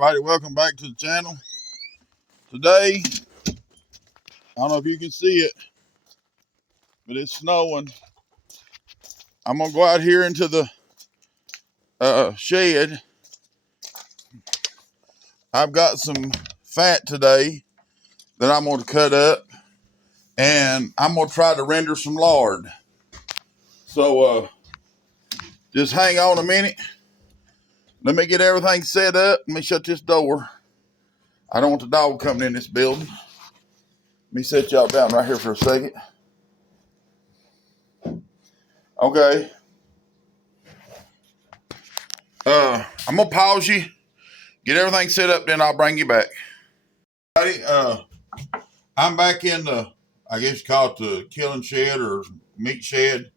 everybody, welcome back to the channel. Today, I don't know if you can see it, but it's snowing. I'm gonna go out here into the shed. I've got some fat today that I'm gonna cut up, and I'm gonna try to render some lard. So just hang on a minute. Let me get everything set up. Let me shut this door. I don't want the dog coming in this building. Let me set y'all down right here for a second. Okay. I'm gonna pause you, get everything set up, then I'll bring you back. I'm back in the, I guess you call it the killing shed or meat shed.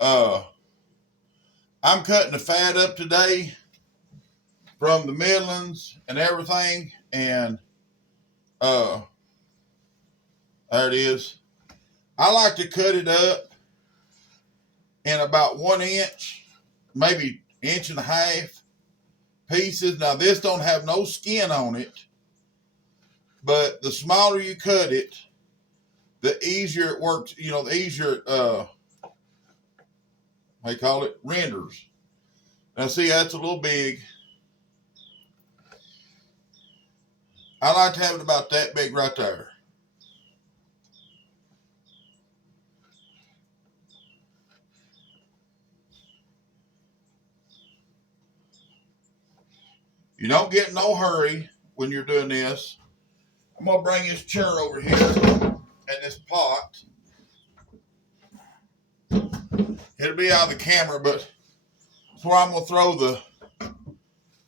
I'm cutting the fat up today from the Midlands and everything, and there it is. I like to cut it up in about 1 inch, maybe 1.5 inch pieces. Now this don't have no skin on it, but the smaller you cut it, the easier it works, the easier it, they call it, renders. Now see, that's a little big. I like to have it about that big right there. You don't get in no hurry when you're doing this. I'm going to bring this chair over here and this pot. It'll be out of the camera, but that's where I'm going to throw the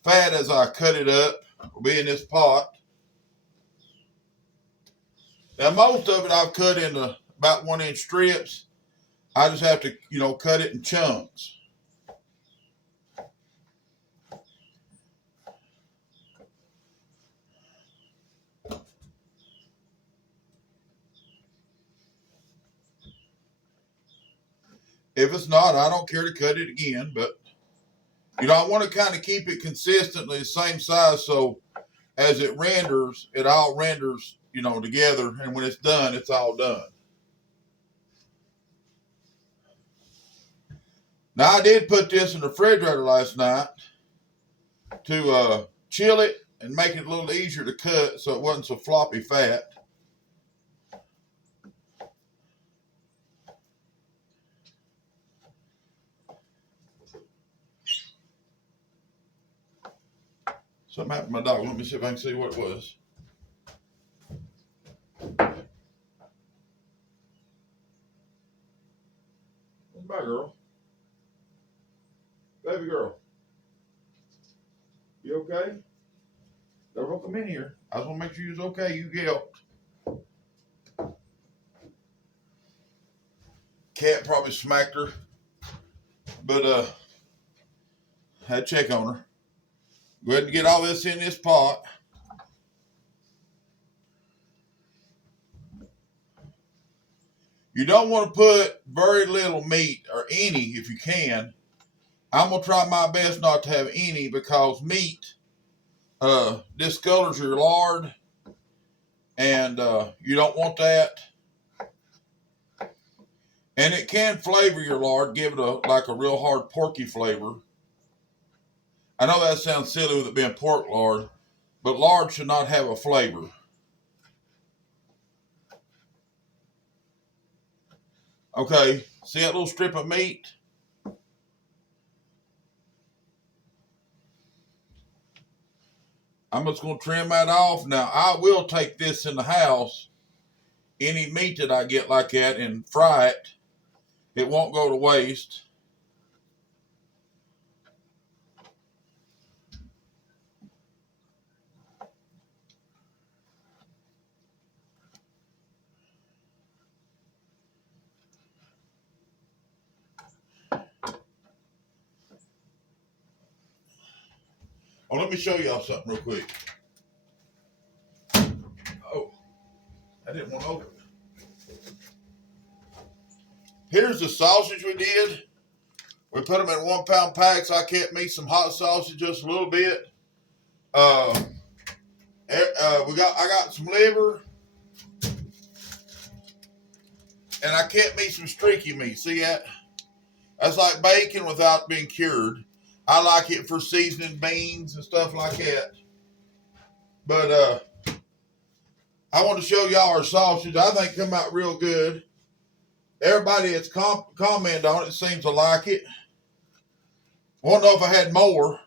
fat as I cut it up. Will be in this pot. Now, most of it I've cut into about 1 inch strips. I just have to, cut it in chunks. If it's not, I don't care to cut it again, but I want to kind of keep it consistently the same size, so as it renders, it all renders, together, and when it's done, it's all done. Now, I did put this in the refrigerator last night to chill it and make it a little easier to cut so it wasn't so floppy fat. Something happened to my dog. Let me see if I can see what it was. Bye, girl. Baby girl. You okay? Don't come in here. I just want to make sure you're okay. You yelped. Cat probably smacked her. But had to check on her. Go ahead and get all this in this pot. You don't want to put very little meat, or any if you can. I'm going to try my best not to have any, because meat discolors your lard, and you don't want that. And it can flavor your lard, give it like a real hard porky flavor. I know that sounds silly with it being pork lard, but lard should not have a flavor. Okay, see that little strip of meat? I'm just going to trim that off. Now, I will take this in the house, any meat that I get like that, and fry it. It won't go to waste. Oh, let me show y'all something real quick. Oh, I didn't want to open it. Here's the sausage we did. We put them in 1 pound packs. I kept me some hot sausage just a little bit. Uh, I got some liver, and I kept me some streaky meat. See that? That's like bacon without being cured. I like it for seasoning beans and stuff like that. But I want to show y'all our sausage. I think it come out real good. Everybody that's commented on it seems to like it. I want to know if I had more.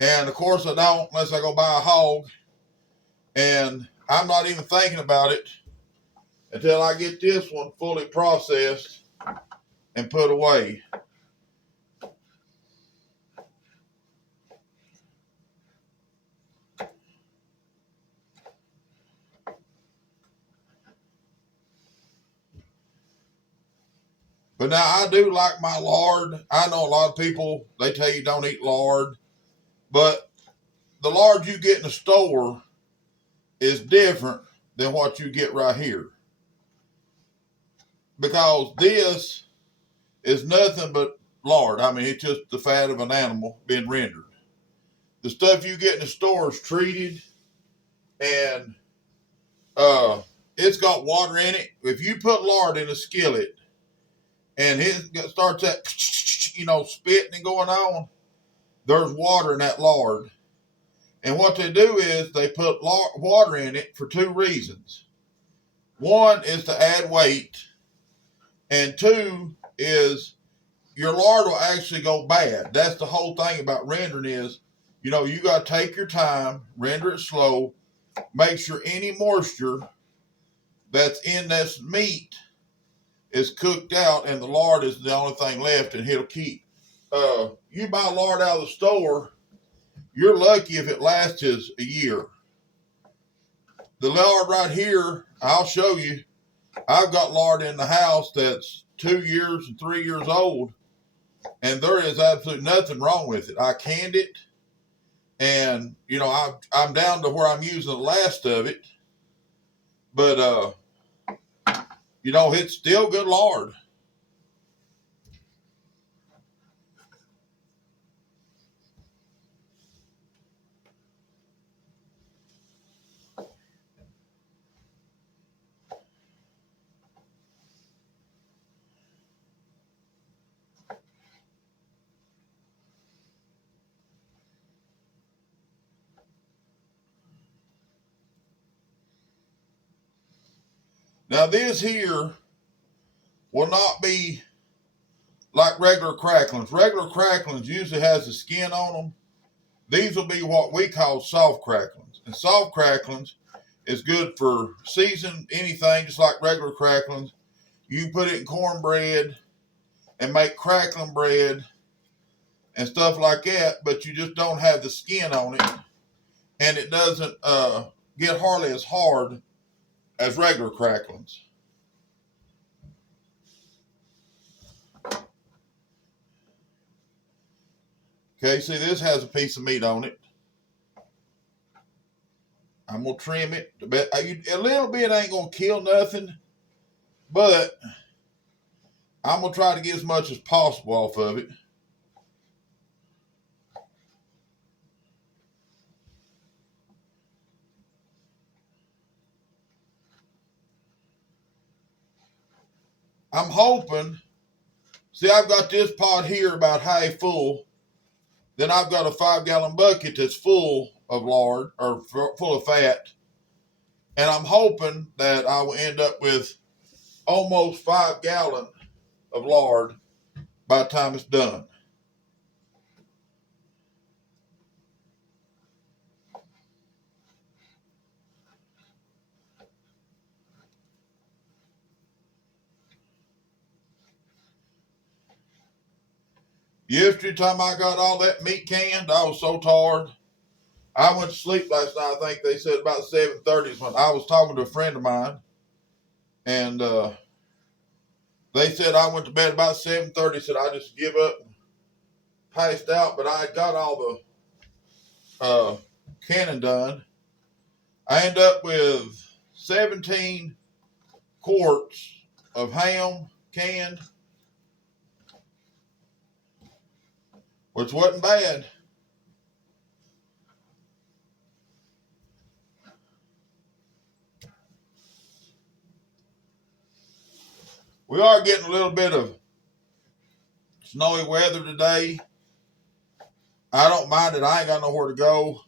And of course I don't unless I go buy a hog. And I'm not even thinking about it until I get this one fully processed and put away. But now I do like my lard. I know a lot of people, they tell you don't eat lard. But the lard you get in the store is different than what you get right here. Because this is nothing but lard. I mean, it's just the fat of an animal being rendered. The stuff you get in the store is treated, and it's got water in it. If you put lard in a skillet and it starts that, spitting and going on, there's water in that lard. And what they do is they put water in it for two reasons. One is to add weight, and two is your lard will actually go bad. That's the whole thing about rendering is, you got to take your time, render it slow, make sure any moisture that's in this meat is cooked out, and the lard is the only thing left, and it'll keep. You buy lard out of the store, you're lucky if it lasts us a year. The lard right here, I'll show you. I've got lard in the house that's 2 years and 3 years old, and there is absolutely nothing wrong with it. I canned it, and I'm down to where I'm using the last of it, but it's still good lard. Now this here will not be like regular cracklings. Regular cracklings usually has the skin on them. These will be what we call soft cracklings. And soft cracklings is good for season anything, just like regular cracklings. You can put it in cornbread and make crackling bread and stuff like that, but you just don't have the skin on it, and it doesn't get hardly as hard as regular cracklings. Okay, see, this has a piece of meat on it. I'm going to trim it. A little bit ain't going to kill nothing, but I'm going to try to get as much as possible off of it. I'm hoping, see, I've got this pot here about half full. Then I've got a 5-gallon bucket that's full of lard, or full of fat. And I'm hoping that I will end up with almost 5 gallons of lard by the time it's done. Yesterday time I got all that meat canned, I was so tired. I went to sleep last night, I think they said about 7:30 when I was talking to a friend of mine. And they said I went to bed about 7:30, said I just give up and passed out, but I got all the canning done. I ended up with 17 quarts of ham canned, which wasn't bad. We are getting a little bit of snowy weather today. I don't mind it. I ain't got nowhere to go.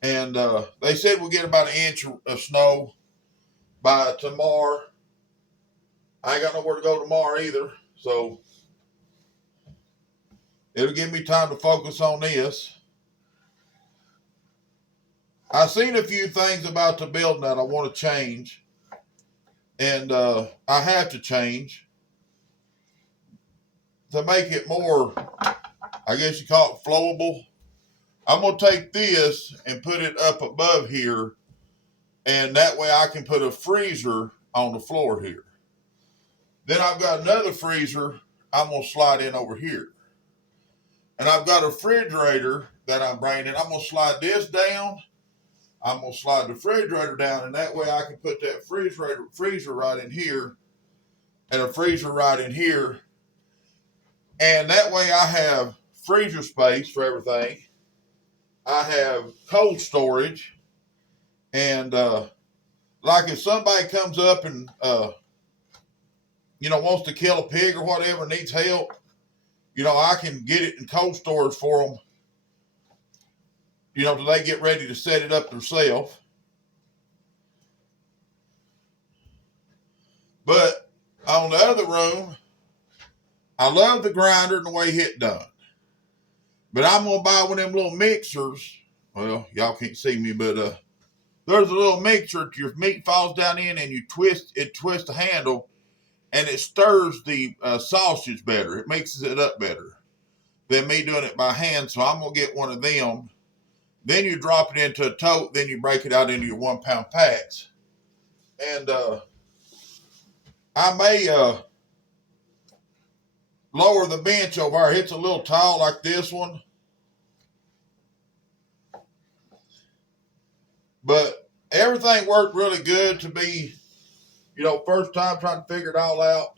And they said we'll get about an inch of snow by tomorrow. I ain't got nowhere to go tomorrow either. So it'll give me time to focus on this. I've seen a few things about the building that I want to change. And I have to change to make it more, I guess you call it flowable. I'm going to take this and put it up above here, and that way I can put a freezer on the floor here. Then I've got another freezer I'm going to slide in over here. And I've got a refrigerator that I'm bringing in. I'm going to slide this down. I'm going to slide the refrigerator down, and that way I can put that freezer right in here and a freezer right in here. And that way I have freezer space for everything. I have cold storage. And like if somebody comes up and, wants to kill a pig or whatever, needs help, I can get it in cold storage for them, till they get ready to set it up themselves. But on the other room, I love the grinder and the way it's done. But I'm going to buy one of them little mixers. Well, y'all can't see me, but there's a little mixer that your meat falls down in, and you twist the handle, and it stirs the sausage better. It mixes it up better than me doing it by hand. So I'm going to get one of them. Then you drop it into a tote. Then you break it out into your 1 pound packs. And I may lower the bench over here. It's a little tall like this one. But everything worked really good to be, first time trying to figure it all out.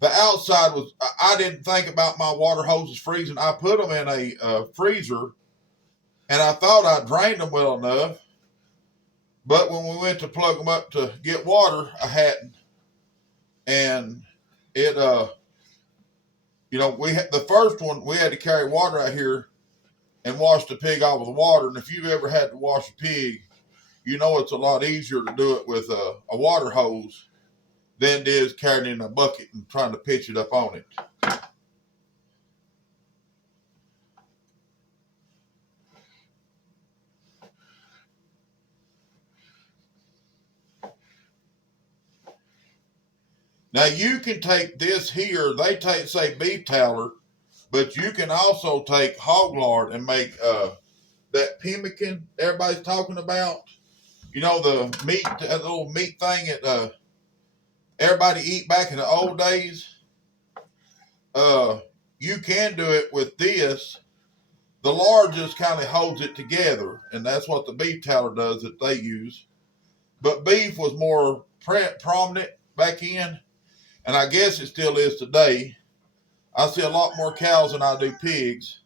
The outside was, I didn't think about my water hoses freezing. I put them in a freezer, and I thought I drained them well enough. But when we went to plug them up to get water, I hadn't. And it, we had the first one, we had to carry water out here and wash the pig off with the water. And if you've ever had to wash a pig, it's a lot easier to do it with a water hose than it is carrying it in a bucket and trying to pitch it up on it. Now you can take this here, they say beef tallow, but you can also take hog lard and make that pemmican everybody's talking about. The meat, that little meat thing that everybody eat back in the old days. You can do it with this. The lard just kind of holds it together, and that's what the beef tallow does that they use. But beef was more prominent back in, and I guess it still is today. I see a lot more cows than I do pigs.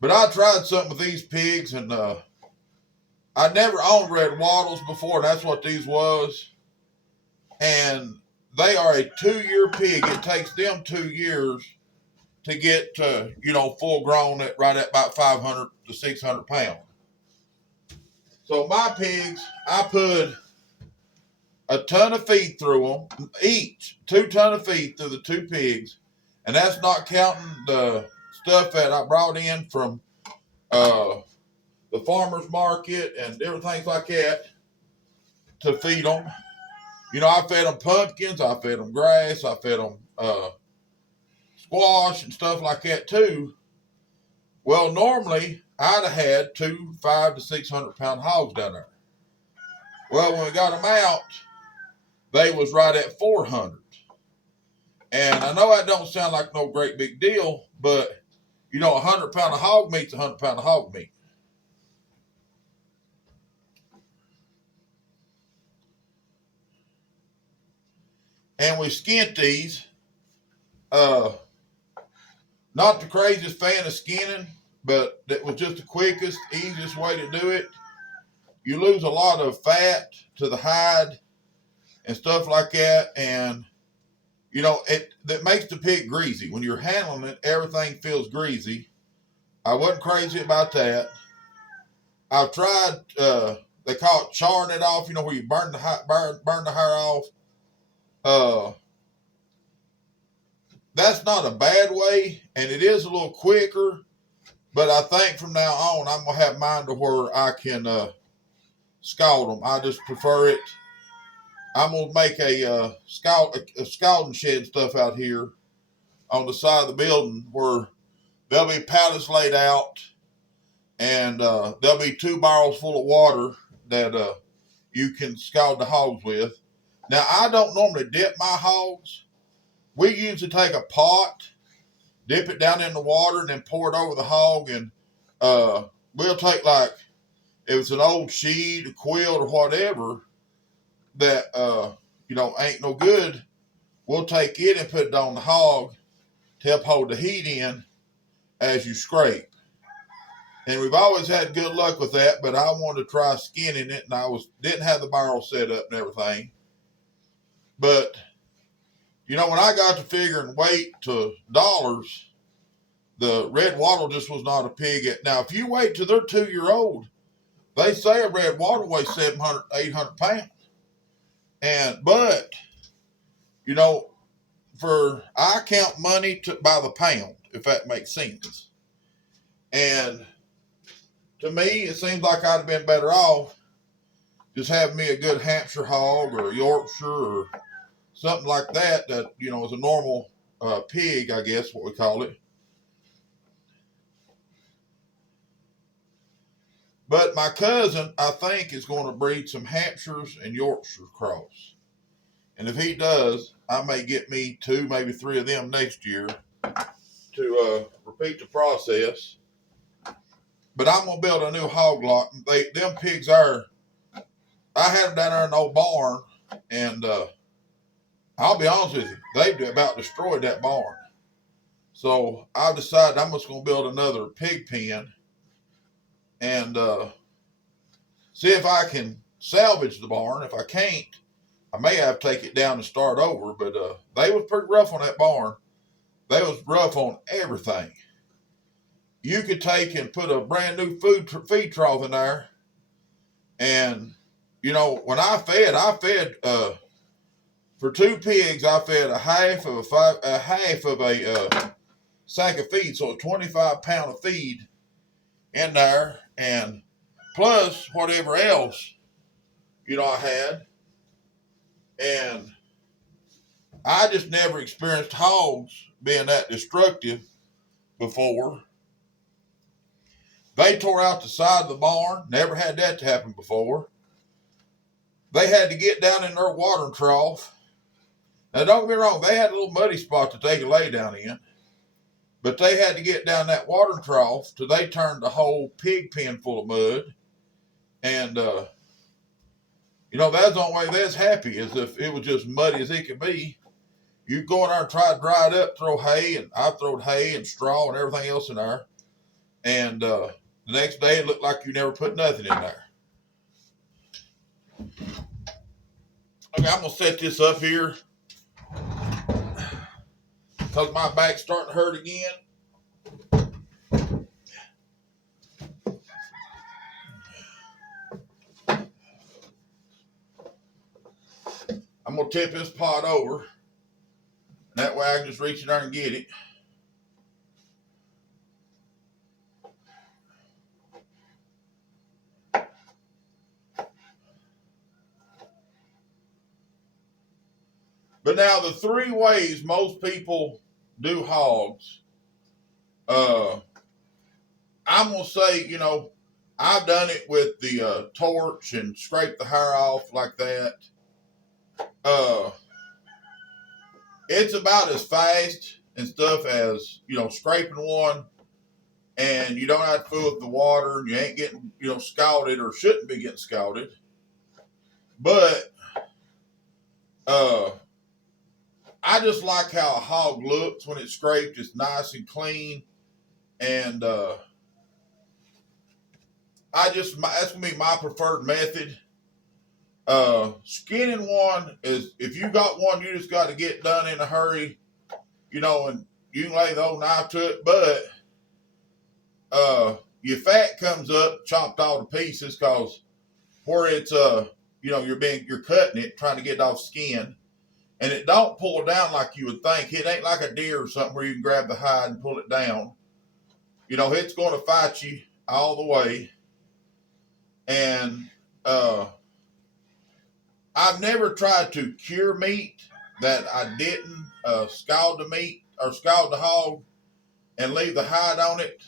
But I tried something with these pigs, and I never owned red wattles before, and that's what these was. And they are a 2-year pig. It takes them 2 years to get to, full grown at right at about 500 to 600 pounds. So my pigs, I put a ton of feed through them, each 2 tons of feed through the 2 pigs. And that's not counting the stuff that I brought in from the farmer's market and different things like that to feed them. I fed them pumpkins, I fed them grass, I fed them squash and stuff like that too. Well, normally I'd have had 500 to 600 pound hogs down there. Well, when we got them out, they was right at 400. And I know that don't sound like no great big deal, but 100 pound of hog meat's 100 pound of hog meat. And we skinned these. Not the craziest fan of skinning, but that was just the quickest, easiest way to do it. You lose a lot of fat to the hide and stuff like that, and that makes the pig greasy. When you're handling it, everything feels greasy. I wasn't crazy about that. I've tried. They call it charring it off. Where you burn the hair off. That's not a bad way, and it is a little quicker. But I think from now on, I'm gonna have mine to where I can scald them. I just prefer it. I'm gonna make a scalding shed stuff out here on the side of the building where there'll be pallets laid out, and there'll be 2 barrels full of water that you can scald the hogs with. Now, I don't normally dip my hogs. We usually take a pot, dip it down in the water, and then pour it over the hog. And we'll take, like, if it's an old sheet, a quilt, or whatever that ain't no good, we'll take it and put it on the hog to help hold the heat in as you scrape. And we've always had good luck with that, but I wanted to try skinning it, and I didn't have the barrel set up and everything. But when I got to figuring weight to dollars, the red wattle just was not a pig. Now, if you wait till they're 2-year-old, they say a red wattle weighs 700, 800 pounds. But I count money by the pound, if that makes sense. And to me, it seems like I'd have been better off just having me a good Hampshire hog or a Yorkshire or something like that is a normal pig, I guess, what we call it. But my cousin, I think, is going to breed some Hampshires and Yorkshire cross. And if he does, I may get me 2, maybe 3 of them next year to repeat the process. But I'm going to build a new hog lot. Them pigs I had them down there in the old barn, and I'll be honest with you, they've about destroyed that barn. So I've decided I'm just going to build another pig pen and see if I can salvage the barn. If I can't, I may have to take it down and start over. But they was pretty rough on that barn. They was rough on everything. You could take and put a brand new feed trough in there, and when I fed for 2 pigs. I fed a half of a sack of feed, so a 25-pound of feed in there, and plus whatever else I had. And I just never experienced hogs being that destructive before. They tore out the side of the barn. Never had that to happen before. They had to get down in their watering trough. Now, don't get me wrong, they had a little muddy spot that they could lay down in. But they had to get down that watering trough till they turned the whole pig pen full of mud. And, that's the only way they're happy, is if it was just muddy as it could be. You go in there and try to dry it up, throw hay, and I throwed hay and straw and everything else in there. And the next day it looked like you never put nothing in there. Okay, I'm going to set this up here because my back's starting to hurt again. I'm going to tip this pot over. That way I can just reach in there and get it. But now the 3 ways most people do hogs, I'm going to say, I've done it with the torch and scrape the hair off like that. It's about as fast and stuff as, scraping one, and you don't have to fool with the water, and you ain't getting, scalded or shouldn't be getting scalded. But I I just like how a hog looks when it's scraped. It's nice and clean. And that's gonna be my preferred method. Skinning one is, if you got one, you just got to get done in a hurry, and you can lay the old knife to it. But your fat comes up chopped all to pieces, because where it's you're cutting it, trying to get it off skin, and it don't pull down like you would think. It ain't like a deer or something where you can grab the hide and pull it down. It's going to fight you all the way. And I've never tried to cure meat that I didn't scald the meat or scald the hog and leave the hide on it.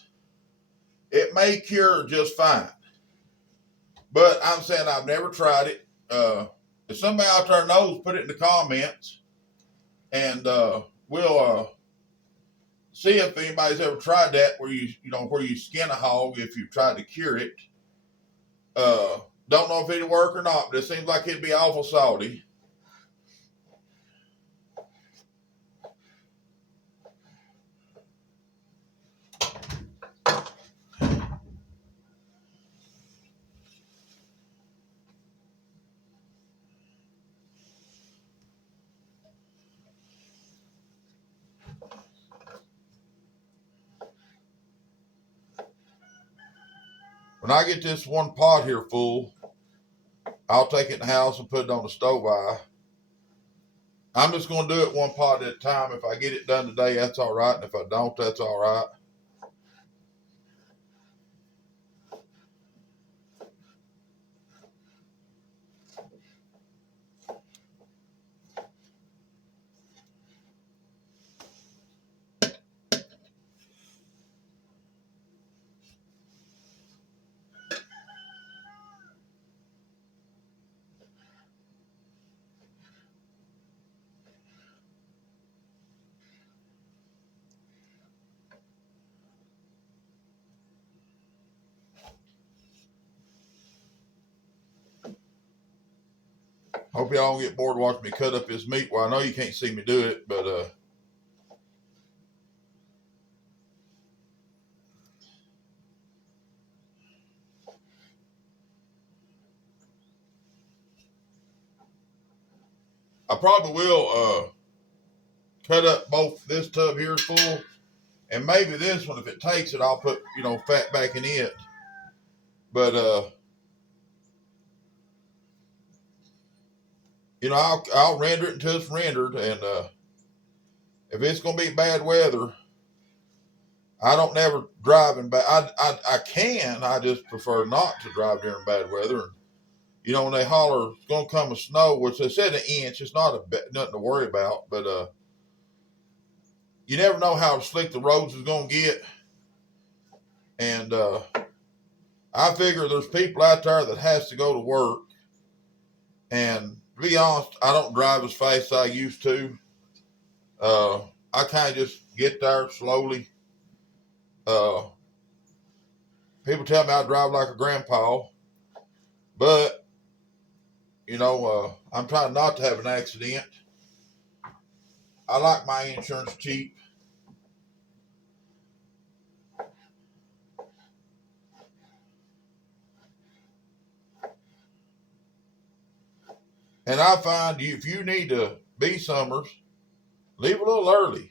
It may cure just fine, but I'm saying I've never tried it. If somebody out there knows, put it in the comments, and we'll see if anybody's ever tried that, where you skin a hog if you tried to cure it. Don't know if it'll work or not, but it seems like it'd be awful salty. When I get this one pot here full, I'll take it in the house and put it on the stove eye. I'm just going to do it one pot at a time. If I get it done today, that's all right. And if I don't, that's all right. Hope y'all don't get bored watching me cut up this meat. Well, I know you can't see me do it, but I probably will cut up both. This tub here is full, and maybe this one, if it takes it, I'll put fat back in it. But I'll render it until it's rendered, and if it's gonna be bad weather, I don't never drive in bad. I can. I just prefer not to drive during bad weather. And when they holler it's gonna come a snow, which they said an inch, it's not nothing to worry about. But you never know how slick the roads is gonna get. And I figure there's people out there that has to go to work. And to be honest, I don't drive as fast as I used to. I kind of just get there slowly. People tell me I drive like a grandpa, but I'm trying not to have an accident. I like my insurance cheap. And I find if you need to be summers, leave a little early.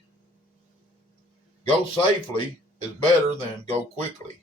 Go safely is better than go quickly.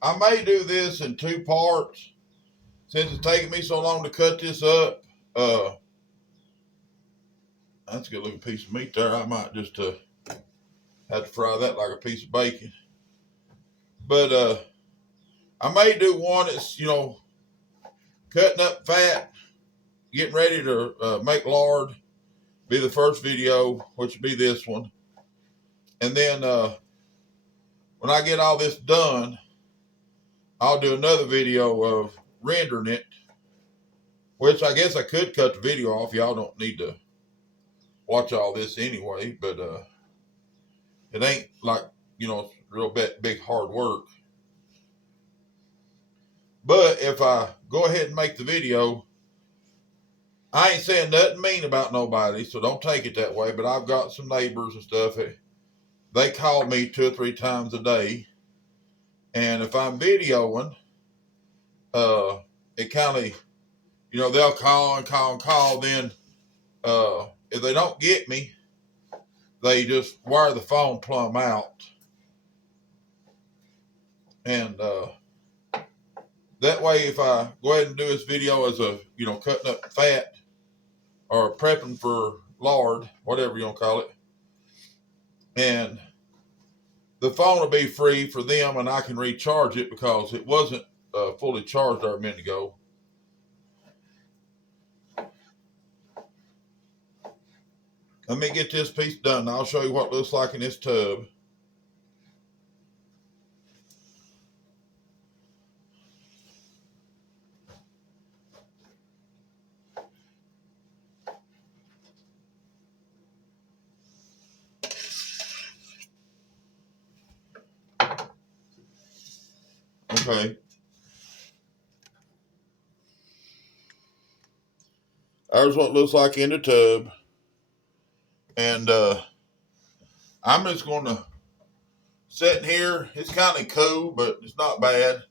I may do this in 2 parts since it's taking me so long to cut this up. That's a good looking piece of meat there. I might just have to fry that like a piece of bacon. But I may do one that's, cutting up fat, getting ready to make lard. Be the first video, which would be this one. And then when I get all this done, I'll do another video of rendering it, which I guess I could cut the video off. Y'all don't need to watch all this anyway, but it ain't like, real big hard work. But if I go ahead and make the video, I ain't saying nothing mean about nobody, so don't take it that way, but I've got some neighbors and stuff. They call me 2 or 3 times a day, and if I'm videoing, it kind of, they'll call and call and call. Then if they don't get me, they just wire the phone plumb out. And that way, if I go ahead and do this video as a, cutting up fat or prepping for lard, whatever you want to call it, and the phone will be free for them and I can recharge it because it wasn't fully charged there a minute ago. Let me get this piece done. I'll show you what it looks like in this tub. Okay. There's what it looks like in the tub. And I'm just going to sit in here. It's kind of cool, but it's not bad.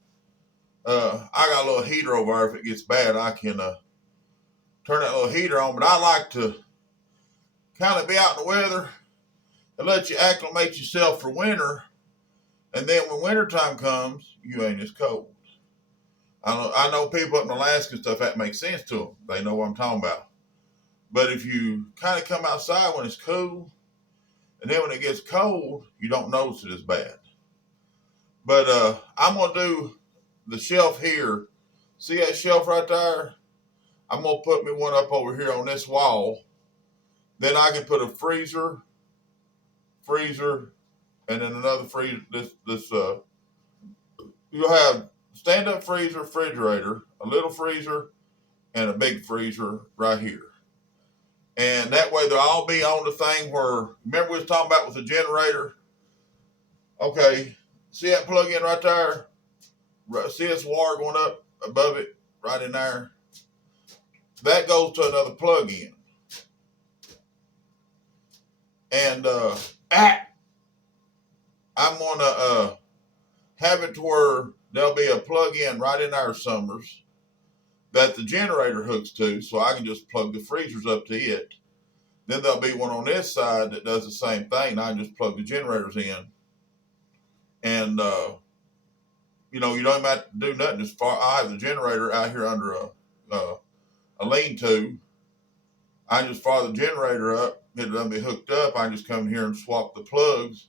I got a little heater over there. If it gets bad, I can turn that little heater on. But I like to kind of be out in the weather and let you acclimate yourself for winter. And then when wintertime comes, you ain't as cold. I know people up in Alaska and stuff, that makes sense to them. They know what I'm talking about. But if you kind of come outside when it's cool, and then when it gets cold, you don't notice it as bad. But I'm going to do the shelf here. See that shelf right there? I'm going to put me one up over here on this wall. Then I can put a freezer, and then another freezer. You'll have stand-up freezer, refrigerator, a little freezer, and a big freezer right here. And that way they'll all be on the thing where, remember we was talking about with the generator? Okay, see that plug-in right there? See this wire going up above it, right in there? That goes to another plug-in. And I'm going to have it to where there'll be a plug-in right in our summers that the generator hooks to, so I can just plug the freezers up to it. Then there'll be one on this side that does the same thing. I can just plug the generators in. And, you don't even have to do nothing. Just I have the generator out here under a lean-to. I just fire the generator up. It'll be hooked up. I just come here and swap the plugs.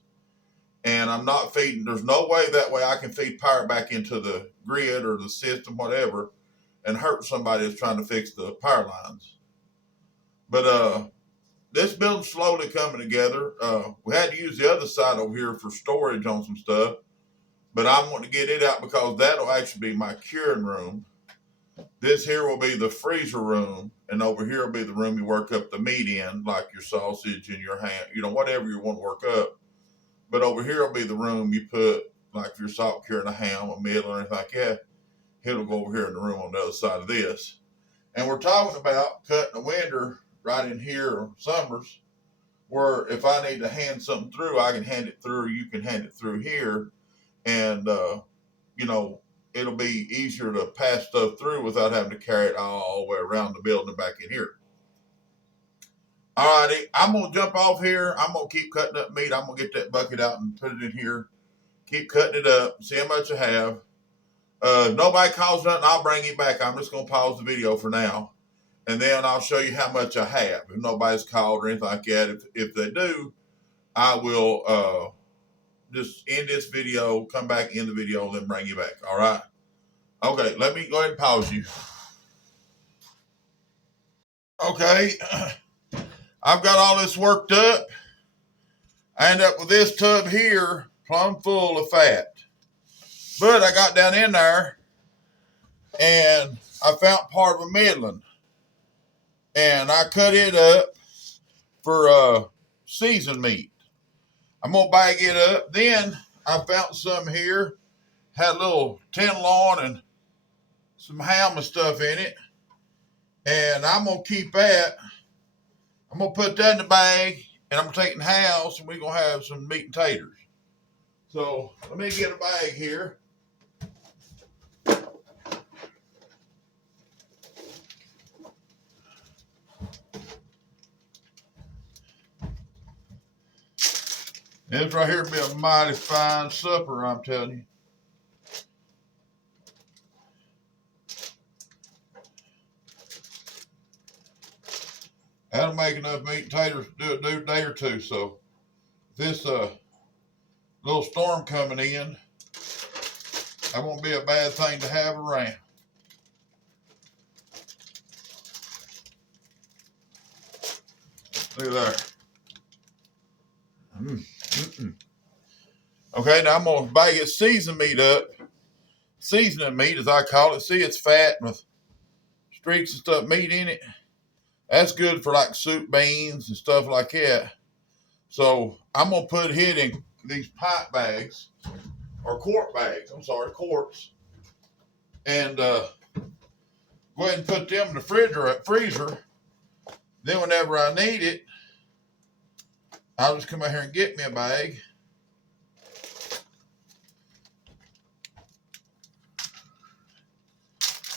And I'm not feeding. There's no way that way I can feed power back into the grid or the system, whatever, and hurt somebody that's trying to fix the power lines. But this building's slowly coming together. We had to use the other side over here for storage on some stuff, but I'm wanting to get it out because that'll actually be my curing room. This here will be the freezer room, and over here will be the room you work up the meat in, like your sausage and your ham, whatever you want to work up. But over here will be the room you put, like your salt curing a ham, a meal, or anything like that. It'll go over here in the room on the other side of this. And we're talking about cutting a window right in here, summers, where if I need to hand something through, I can hand it through, or you can hand it through here. And, it'll be easier to pass stuff through without having to carry it all the way around the building and back in here. All righty, I'm going to jump off here. I'm going to keep cutting up meat. I'm going to get that bucket out and put it in here. Keep cutting it up. See how much I have. If nobody calls nothing, I'll bring it back. I'm just going to pause the video for now. And then I'll show you how much I have. If nobody's called or anything like that, if they do, I will just end this video, come back in the video, and then bring you back. All right? Okay, let me go ahead and pause you. Okay, I've got all this worked up. I end up with this tub here, plumb full of fat. But I got down in there, and I found part of a middling. And I cut it up for seasoned meat. I'm going to bag it up. Then I found some here, had a little tenderloin and some ham and stuff in it. And I'm going to keep that. I'm going to put that in the bag, and I'm going to take it in the house, and we're going to have some meat and taters. So let me get a bag here. This right here will be a mighty fine supper, I'm telling you. That'll make enough meat and taters to do a day or two. So this little storm coming in, that won't be a bad thing to have around. Look at there. Okay, now I'm going to bag it seasoned meat up. Seasoning meat, as I call it. See, it's fat with streaks and stuff, meat in it. That's good for like soup beans and stuff like that. So I'm going to put it in these pipe bags, or quart bags. I'm sorry, quarts. And go ahead and put them in the freezer. Then whenever I need it, I'll just come out here and get me a bag.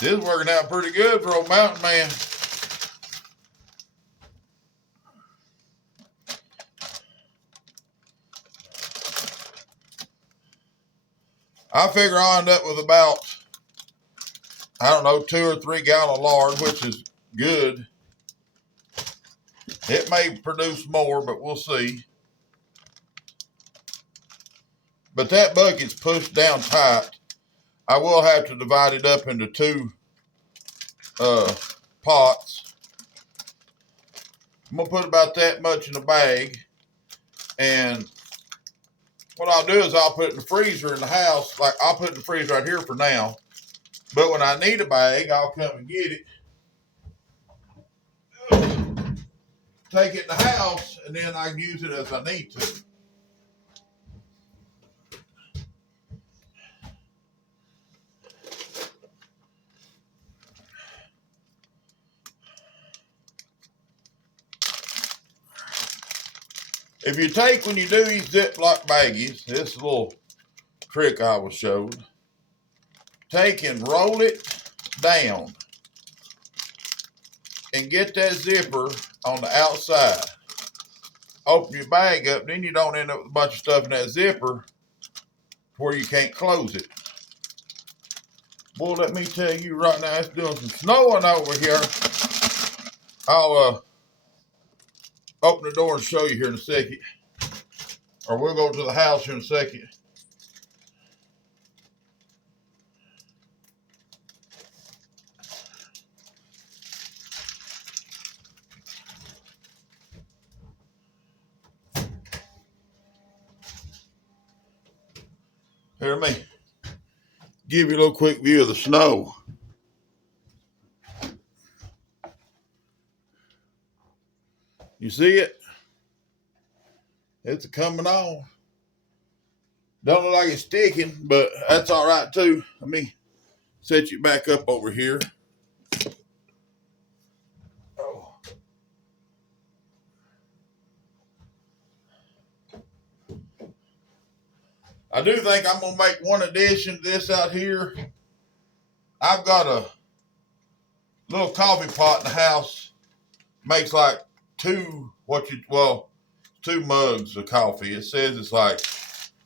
This is working out pretty good for old mountain man. I figure I'll end up with about, I don't know, 2 or 3 gallon lard, which is good. It may produce more, but we'll see. But that bucket's pushed down tight. I will have to divide it up into 2 pots. I'm going to put about that much in the bag. And what I'll do is I'll put it in the freezer in the house. Like, I'll put it in the freezer right here for now. But when I need a bag, I'll come and get it. Take it in the house, and then I can use it as I need to. If you take, when you do these Ziploc baggies, this little trick I was showed, take and roll it down and get that zipper on the outside. Open your bag up, then you don't end up with a bunch of stuff in that zipper where you can't close it. Boy, let me tell you right now, it's doing some snowing over here. I'll open the door and show you here in a second. Or we'll go to the house here in a second. Here, let me give you a little quick view of the snow. You see it? It's coming on. Don't look like it's sticking, but that's all right too. Let me set you back up over here. Oh. I do think I'm going to make one addition to this out here. I've got a little coffee pot in the house. Makes like 2 mugs of coffee. It says it's like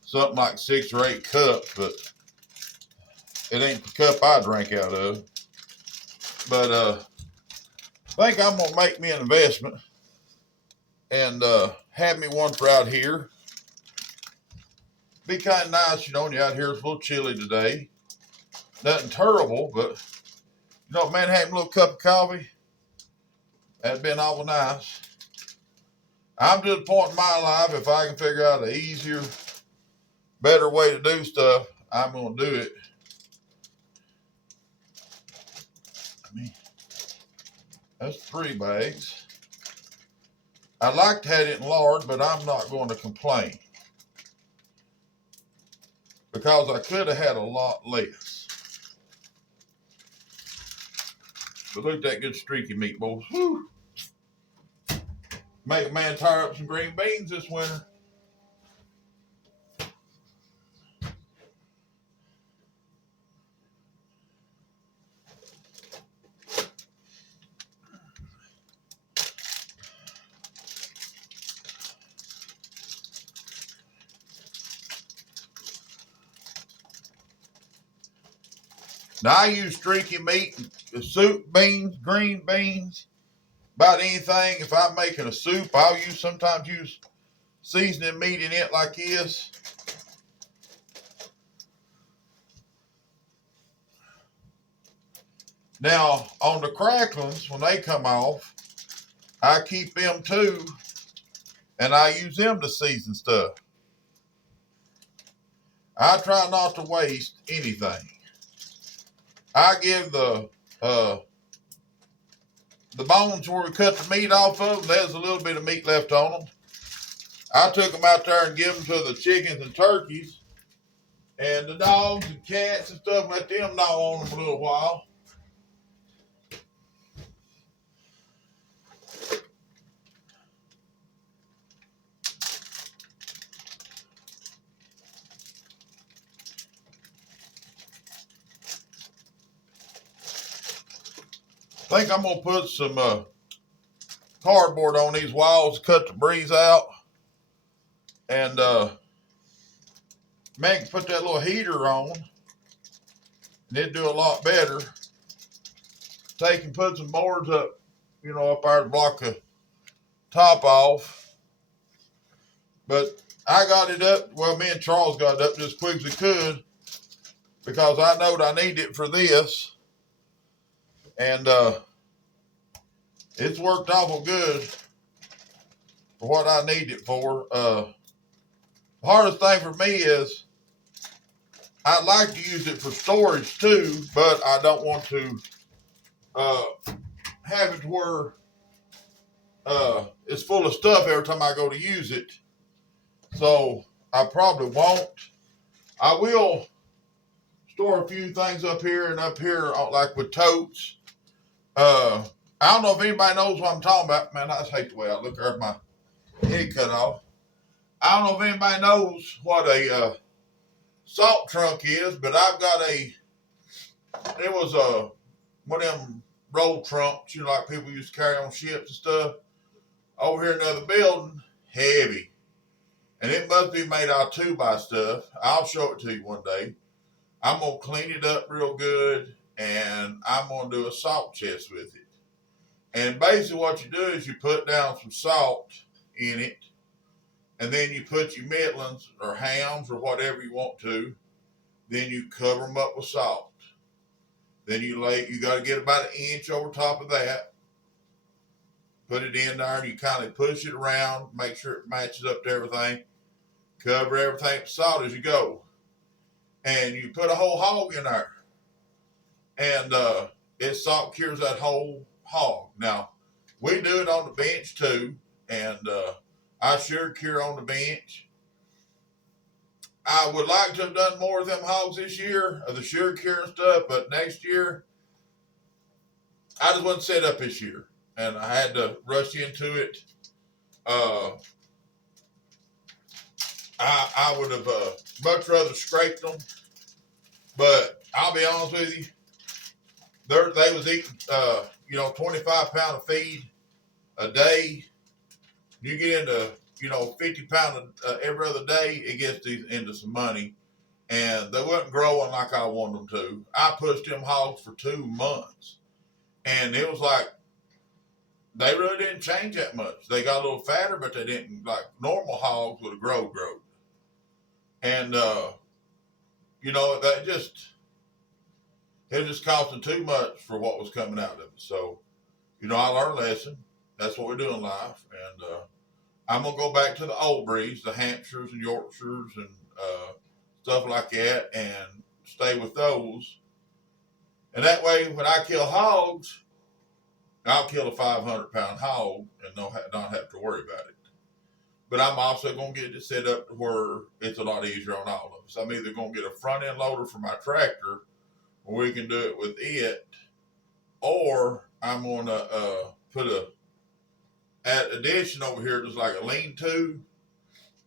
something like 6 or 8 cups, but It ain't the cup I drink out of. But I think I'm gonna make me an investment and have me one for out here. Be kind of nice, you know, when you're out here. It's a little chilly today. Nothing terrible, but you know, man, having a little cup of coffee, that'd been awful nice. I'm to the point in my life, if I can figure out an easier, better way to do stuff, I'm going to do it. I mean, that's 3 bags. I'd like to have it in lard, but I'm not going to complain. Because I could have had a lot less. But look at that good streaky meat, boys. Whew. Make a man tire up some green beans this winter. Now I use streaky meat, soup beans, green beans, about anything. If I'm making a soup, I'll sometimes use seasoning meat in it like this. Now, on the cracklings, when they come off, I keep them too, and I use them to season stuff. I try not to waste anything. I give the bones where we cut the meat off of, there's a little bit of meat left on them. I took them out there and give them to the chickens and turkeys, and the dogs and cats and stuff, let them gnaw on them a little while. I think I'm going to put some cardboard on these walls, cut the breeze out, and man, put that little heater on, and it'd do a lot better. Take and put some boards up, you know, up there to block the top off. But I got it up, well, me and Charles got it up just as quick as we could, because I knowed I needed it for this. And it's worked awful good for what I need it for. The hardest thing for me is I'd like to use it for storage too, but I don't want to have it to where it's full of stuff every time I go to use it. So I probably won't. I will store a few things up here and up here, like with totes. I don't know if anybody knows what I'm talking about. Man, I just hate the way I look there, my head cut off. I don't know if anybody knows what a salt trunk is, but I've got it was one of them roll trunks, you know, like people used to carry on ships and stuff. Over here in another building, heavy. And it must be made out of 2x stuff. I'll show it to you one day. I'm going to clean it up real good, and I'm going to do a salt chest with it. And basically what you do is you put down some salt in it, and then you put your mitlins or hams or whatever you want to. Then you cover them up with salt. Then you got to get about 1 inch over top of that. Put it in there, and you kind of push it around, make sure it matches up to everything. Cover everything with salt as you go. And you put a whole hog in there. And it salt cures that whole hog. Now, we do it on the bench too. And I sure cure on the bench. I would like to have done more of them hogs this year, of the sure cure and stuff, but next year, I just wasn't set up this year. And I had to rush into it. I would have much rather scraped them. But I'll be honest with you, they was eating, 25 pound of feed a day. You get into, 50 pound every other day, it gets into some money. and they wasn't growing like I wanted them to. I pushed them hogs for 2 months, and it was like they really didn't change that much. They got a little fatter, but they didn't, like normal hogs would have grown. And you know, it was just costing too much for what was coming out of it. So, you know, I learned a lesson. That's what we do in life, and I'm gonna go back to the old breeds, the Hampshires and Yorkshires and stuff like that, and stay with those. And that way, when I kill hogs, I'll kill a 500-pound hog and not have to worry about it. But I'm also going to get it set up to where it's a lot easier on all of us. I'm either going to get a front end loader for my tractor, where we can do it with it, or I'm going to put a addition over here, just like a lean-to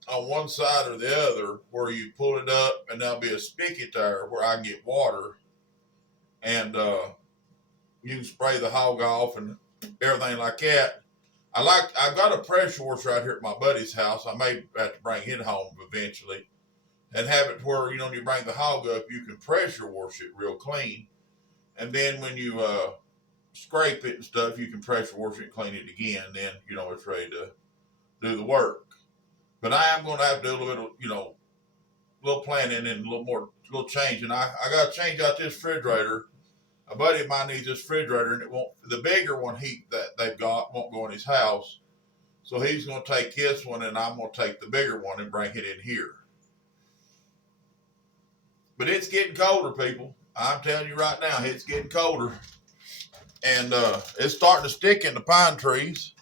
on one side or the other, where you pull it up, and there'll be a spigot there where I can get water, and you can spray the hog off and everything like that. I've got a pressure washer right here at my buddy's house. I may have to bring it home eventually, and have it where, you know, when you bring the hog up, you can pressure wash it real clean, and then when you scrape it and stuff, you can pressure wash it and clean it again. Then, you know, it's ready to do the work. But I am going to have to do a little bit of, you know, little planning and a little change. And I got to change out this refrigerator. A buddy of mine needs this refrigerator, and the bigger one that they've got won't go in his house. So he's going to take this one, and I'm going to take the bigger one and bring it in here. But it's getting colder, people. I'm telling you right now, it's getting colder. And it's starting to stick in the pine trees.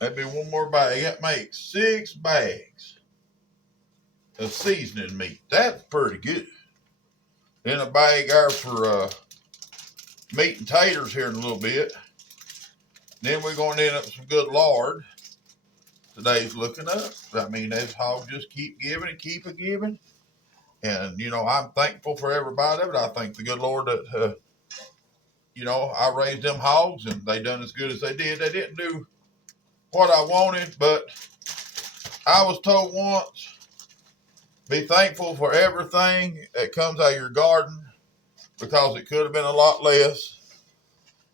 That'd be one more bag. That makes 6 bags of seasoning meat. That's pretty good. Then a bag there for meat and taters here in a little bit. Then we're going to end up with some good lard. Today's looking up. I mean, those hogs just keep giving and keep a giving. And, you know, I'm thankful for every bite of it. I thank the good Lord that, you know, I raised them hogs and they done as good as they did. They didn't do what I wanted, but I was told once, be thankful for everything that comes out of your garden, because it could have been a lot less.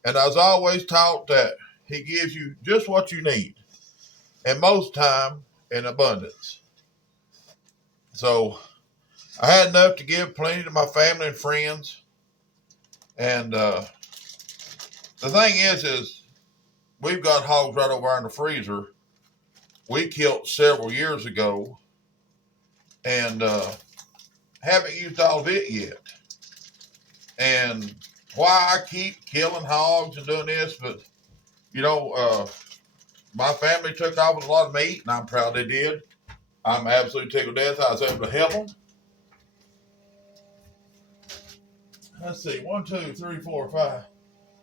And I was always taught that he gives you just what you need, and most time in abundance. So I had enough to give plenty to my family and friends. And the thing is we've got hogs right over there in the freezer. We killed several years ago, and haven't used all of it yet. And why I keep killing hogs and doing this, but, you know, my family took off with a lot of meat, and I'm proud they did. I'm absolutely tickled to death I was able to help them. Let's see, 1, 2, 3, 4, 5.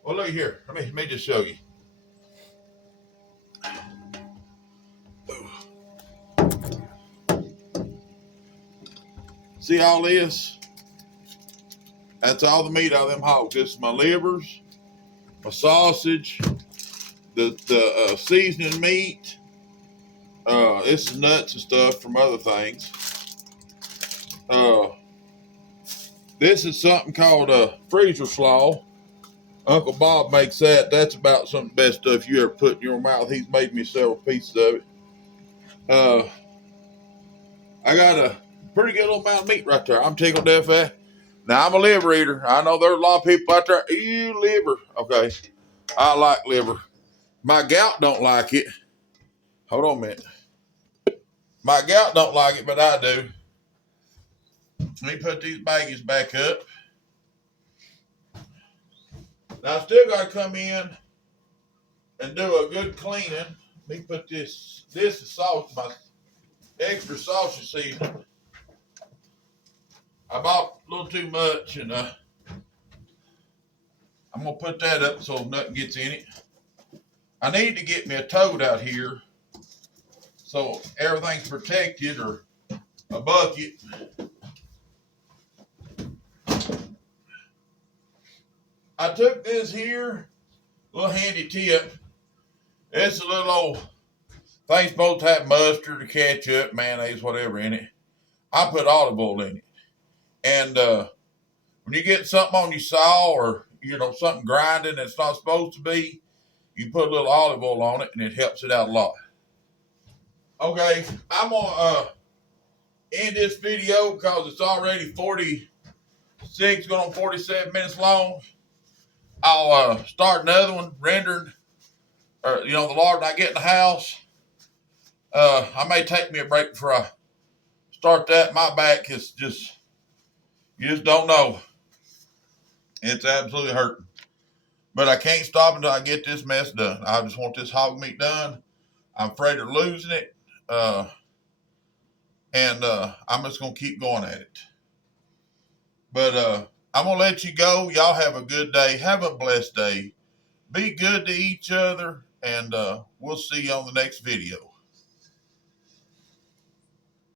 Well, look here. Let me just show you. See all this? That's all the meat out of them hogs. This is my livers, my sausage, the seasoning meat. This is nuts and stuff from other things. This is something called a freezer slaw. Uncle Bob makes that. That's about some of the best stuff you ever put in your mouth. He's made me several pieces of it. I got a pretty good little amount of meat right there. I'm tickled to death at. Now, I'm a liver eater. I know there's a lot of people out there, ew, liver. Okay, I like liver. My gout don't like it. Hold on a minute. My gout don't like it, but I do. Let me put these baggies back up. Now, I still got to come in and do a good cleaning. Let me put this is sauce, my extra sausage seasoning. I bought a little too much, and I'm gonna put that up so nothing gets in it. I need to get me a toad out here so everything's protected, or a bucket. I took this here, little handy tip. It's a little old thing supposed to have mustard or ketchup, mayonnaise, whatever in it. I put olive oil in it. And when you get something on your saw, or something grinding that's not supposed to be, you put a little olive oil on it and it helps it out a lot. Okay, I'm gonna end this video because it's already 46, going on 47 minutes long. I'll start another one, rendering, or the lard when I get in the house. I may take me a break before I start that. My back is just, you just don't know. It's absolutely hurting. But I can't stop until I get this mess done. I just want this hog meat done. I'm afraid of losing it. And I'm just going to keep going at it. But I'm going to let you go. Y'all have a good day. Have a blessed day. Be good to each other. And we'll see you on the next video.